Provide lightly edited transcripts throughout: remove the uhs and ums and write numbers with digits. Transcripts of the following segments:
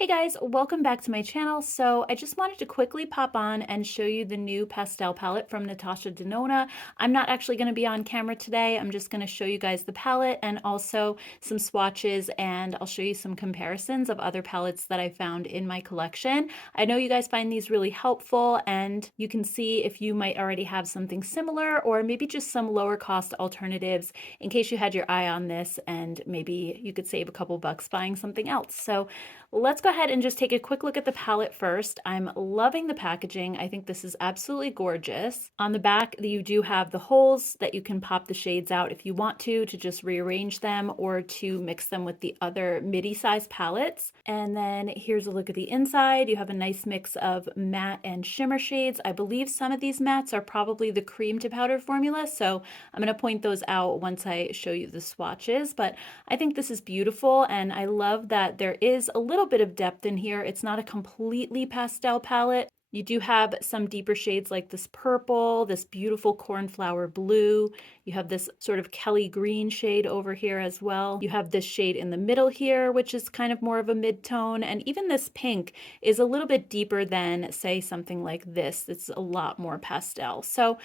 Hey guys, welcome back to my channel. So I just wanted to quickly pop on and show you the new pastel palette from Natasha Denona. I'm not actually going to be on camera today. I'm just going to show you guys the palette and also some swatches, and I'll show you some comparisons of other palettes that I found in my collection. I know you guys find these really helpful, and you can see if you might already have something similar or maybe just some lower cost alternatives in case you had your eye on this and maybe you could save a couple bucks buying something else. So let's go ahead and just take a quick look at the palette first. I'm loving the packaging. I think this is absolutely gorgeous. On the back, you do have the holes that you can pop the shades out if you want to just rearrange them or to mix them with the other midi-size palettes. And then here's a look at the inside. You have a nice mix of matte and shimmer shades. I believe some of these mattes are probably the cream to powder formula, so I'm going to point those out once I show you the swatches. But I think this is beautiful, and I love that there is a little bit of depth in here. It's not a completely pastel palette. You do have some deeper shades like this purple, this beautiful cornflower blue. You have this sort of Kelly green shade over here as well. You have this shade in the middle here, which is kind of more of a mid-tone. And even this pink is a little bit deeper than, say, something like this. It's a lot more pastel. So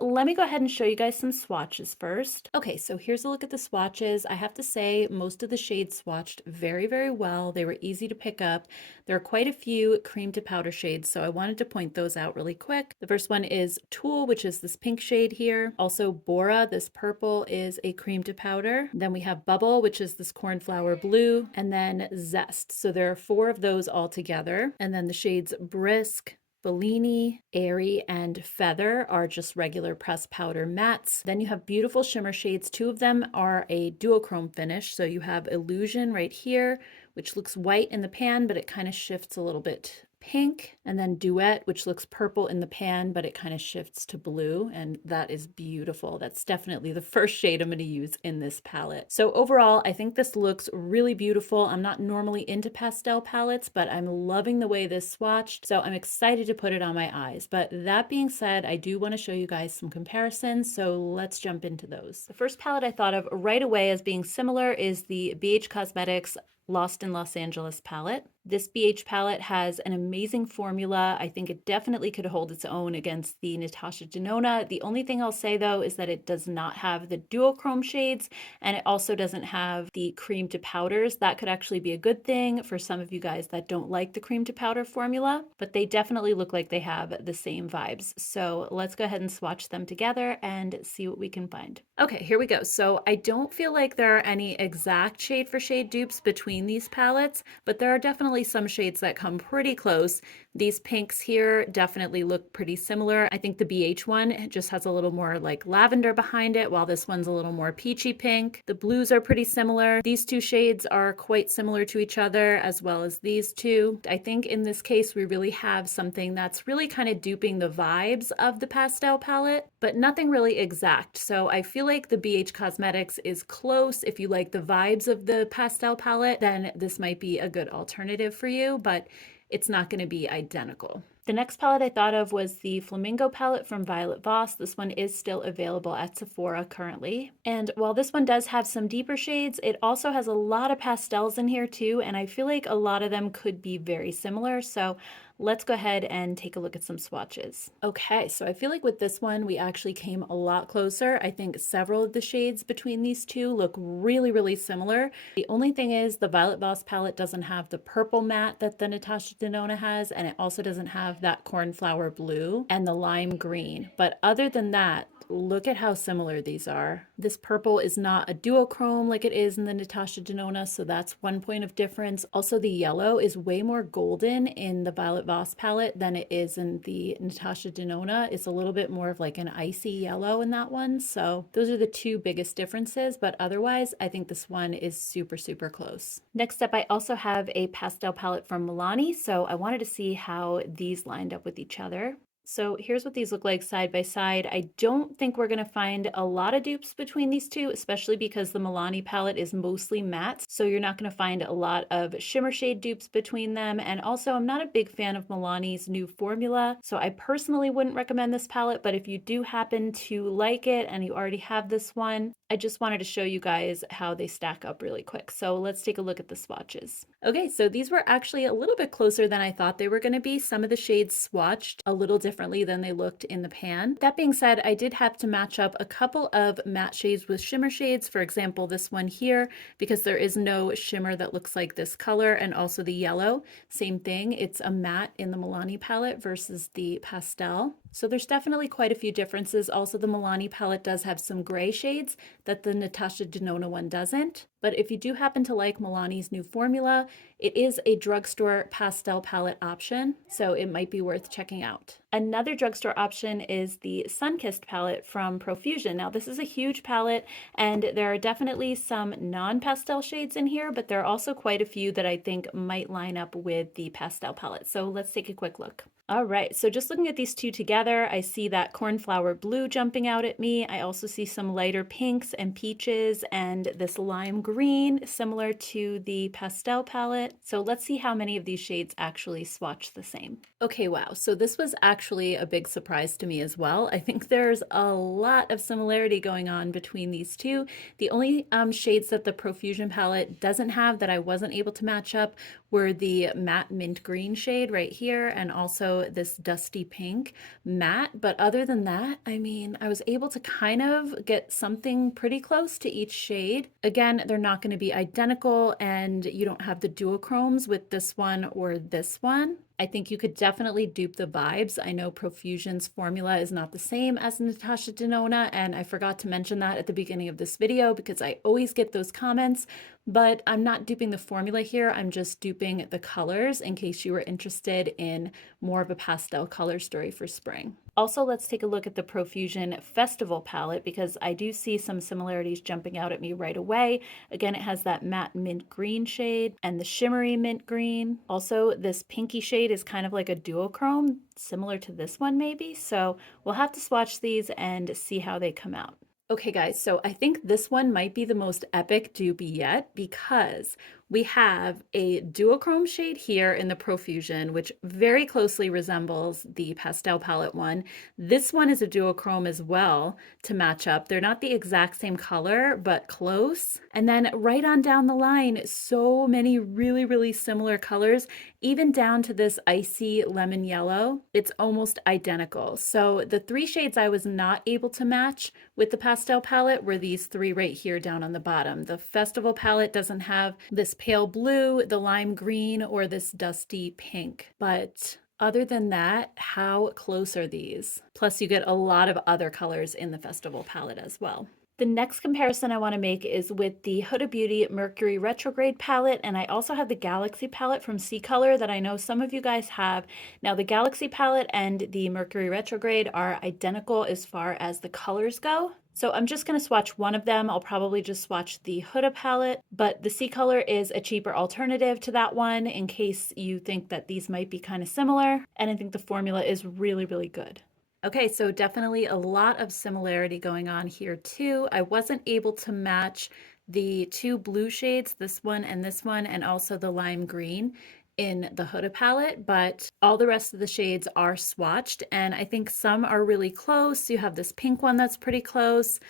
let me go ahead and show you guys some swatches first. Okay, so here's a look at the swatches. I have to say most of the shades swatched very, very well. They were easy to pick up. There are quite a few cream to powder shades, so I wanted to point those out really quick. The first one is Tulle, which is this pink shade here. Also Bora, this purple, is a cream to powder. Then we have Bubble, which is this cornflower blue, and then Zest. So there are 4 of those all together. And then the shades Brisk, Bellini, Airy, and Feather are just regular pressed powder mattes. Then you have beautiful shimmer shades. 2 of them are a duochrome finish. So you have Illusion right here, which looks white in the pan, but it kind of shifts a little bit pink, and then Duet, which looks purple in the pan, but it kind of shifts to blue, and that is beautiful. That's definitely the first shade I'm going to use in this palette. So overall, I think this looks really beautiful. I'm not normally into pastel palettes, but I'm loving the way this swatched, so I'm excited to put it on my eyes. But that being said, I do want to show you guys some comparisons, so let's jump into those. The first palette I thought of right away as being similar is the BH Cosmetics Lost in Los Angeles palette. This BH palette has an amazing formula. I think it definitely could hold its own against the Natasha Denona. The only thing I'll say though is that it does not have the duochrome shades, and it also doesn't have the cream to powders. That could actually be a good thing for some of you guys that don't like the cream to powder formula, but they definitely look like they have the same vibes. So let's go ahead and swatch them together and see what we can find. Okay, here we go. So I don't feel like there are any exact shade for shade dupes between these palettes, but there are definitely some shades that come pretty close. These pinks here definitely look pretty similar. I think the BH one just has a little more like lavender behind it, while this one's a little more peachy pink. The blues are pretty similar. These 2 shades are quite similar to each other, as well as these 2. I think in this case, we really have something that's really kind of duping the vibes of the pastel palette, but nothing really exact. So I feel like the BH Cosmetics is close. If you like the vibes of the pastel palette, then this might be a good alternative for you, but it's not going to be identical. The next palette I thought of was the Flamingo palette from Violet Voss. This one is still available at Sephora currently. And while this one does have some deeper shades, it also has a lot of pastels in here too, and I feel like a lot of them could be very similar. So let's go ahead and take a look at some swatches. Okay, so I feel like with this one, we actually came a lot closer. I think several of the shades between these 2 look really, really similar. The only thing is the Violet Voss palette doesn't have the purple matte that the Natasha Denona has, and it also doesn't have that cornflower blue and the lime green. But other than that, look at how similar these are. This purple is not a duochrome like it is in the Natasha Denona, so that's one point of difference. Also, the yellow is way more golden in the Violet Voss palette than it is in the Natasha Denona. It's a little bit more of like an icy yellow in that one. So those are the 2 biggest differences, but otherwise, I think this one is super, super close. Next up, I also have a pastel palette from Milani, so I wanted to see how these lined up with each other. So here's what these look like side by side. I don't think we're going to find a lot of dupes between these 2, especially because the Milani palette is mostly matte. So you're not going to find a lot of shimmer shade dupes between them. And also, I'm not a big fan of Milani's new formula. So I personally wouldn't recommend this palette, but if you do happen to like it and you already have this one, I just wanted to show you guys how they stack up really quick. So let's take a look at the swatches. Okay, so these were actually a little bit closer than I thought they were going to be. Some of the shades swatched a little differently than they looked in the pan. That being said, I did have to match up a couple of matte shades with shimmer shades. For example, this one here, because there is no shimmer that looks like this color, and also the yellow. Same thing, it's a matte in the Milani palette versus the pastel. So there's definitely quite a few differences. Also, the Milani palette does have some gray shades that the Natasha Denona one doesn't. But if you do happen to like Milani's new formula, it is a drugstore pastel palette option, so it might be worth checking out. Another drugstore option is the Sunkissed palette from Profusion. Now, this is a huge palette, and there are definitely some non-pastel shades in here, but there are also quite a few that I think might line up with the pastel palette. So let's take a quick look. All right, so just looking at these two together, I see that cornflower blue jumping out at me. I also see some lighter pinks and peaches and this lime green, similar to the pastel palette. So let's see how many of these shades actually swatch the same. Okay, wow, so this was actually a big surprise to me as well. I think there's a lot of similarity going on between these two. The only shades that the Profusion palette doesn't have that I wasn't able to match up were the matte mint green shade right here, and also this dusty pink matte. But other than that, I mean, I was able to kind of get something pretty close to each shade. Again, they're not going to be identical, and you don't have the duochromes with this one or this one. I think you could definitely dupe the vibes. I know Profusion's formula is not the same as Natasha Denona, and I forgot to mention that at the beginning of this video because I always get those comments, but I'm not duping the formula here. I'm just duping the colors in case you were interested in more of a pastel color story for spring. Also, let's take a look at the Profusion Festival palette because I do see some similarities jumping out at me right away. Again, it has that matte mint green shade and the shimmery mint green. Also, this pinky shade is kind of like a duochrome, similar to this one maybe. So we'll have to swatch these and see how they come out. Okay guys, so I think this one might be the most epic dupe yet because we have a duochrome shade here in the Profusion, which very closely resembles the pastel palette one. This one is a duochrome as well to match up. They're not the exact same color, but close. And then right on down the line, so many really, really similar colors, even down to this icy lemon yellow. It's almost identical. So the three shades I was not able to match with the pastel palette were these three right here down on the bottom. The Festival palette doesn't have this pale blue, the lime green, or this dusty pink. But other than that, how close are these? Plus you get a lot of other colors in the Festival palette as well. The next comparison I want to make is with the Huda Beauty Mercury Retrograde palette, and I also have the Galaxy palette from C Color that I know some of you guys have. Now the Galaxy palette and the Mercury Retrograde are identical as far as the colors go. So I'm just going to swatch one of them. I'll probably just swatch the Huda palette, but the C Color is a cheaper alternative to that one in case you think that these might be kind of similar. And I think the formula is really, really good. Okay, so definitely a lot of similarity going on here too. I wasn't able to match the two blue shades, this one, and also the lime green in the Huda palette, but all the rest of the shades are swatched, and I think some are really close. You have this pink one that's pretty close.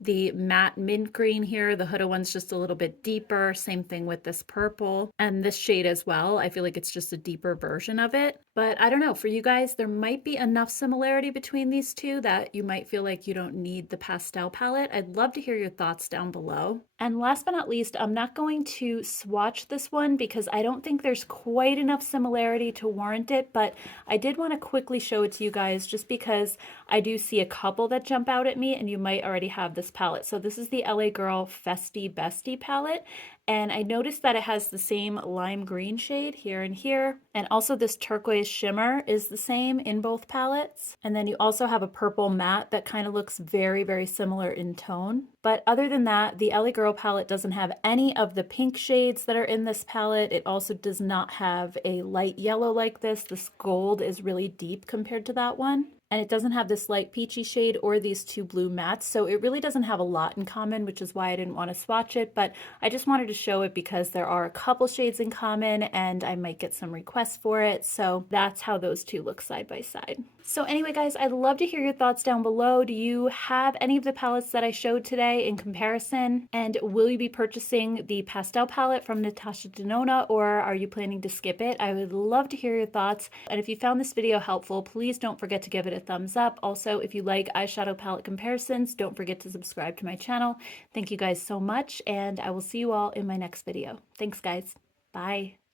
The matte mint green here, the Huda one's just a little bit deeper. Same thing with this purple and this shade as well. I feel like it's just a deeper version of it. But I don't know, for you guys, there might be enough similarity between these two that you might feel like you don't need the pastel palette. I'd love to hear your thoughts down below. And last but not least, I'm not going to swatch this one because I don't think there's quite enough similarity to warrant it, but I did want to quickly show it to you guys just because I do see a couple that jump out at me and you might already have this palette. So this is the LA Girl Festy Bestie palette. And I noticed that it has the same lime green shade here and here. And also this turquoise shimmer is the same in both palettes. And then you also have a purple matte that kind of looks very, very similar in tone. But other than that, the LA Girl palette doesn't have any of the pink shades that are in this palette. It also does not have a light yellow like this. This gold is really deep compared to that one. and it doesn't have this light peachy shade or these two blue mattes, so it really doesn't have a lot in common, which is why I didn't want to swatch it, but I just wanted to show it because there are a couple shades in common and I might get some requests for it, so that's how those two look side by side. So anyway guys, I'd love to hear your thoughts down below. Do you have any of the palettes that I showed today in comparison? And will you be purchasing the pastel palette from Natasha Denona, or are you planning to skip it? I would love to hear your thoughts. And if you found this video helpful, please don't forget to give it a thumbs up. Also, if you like eyeshadow palette comparisons, don't forget to subscribe to my channel. Thank you guys so much, and I will see you all in my next video. Thanks guys. Bye.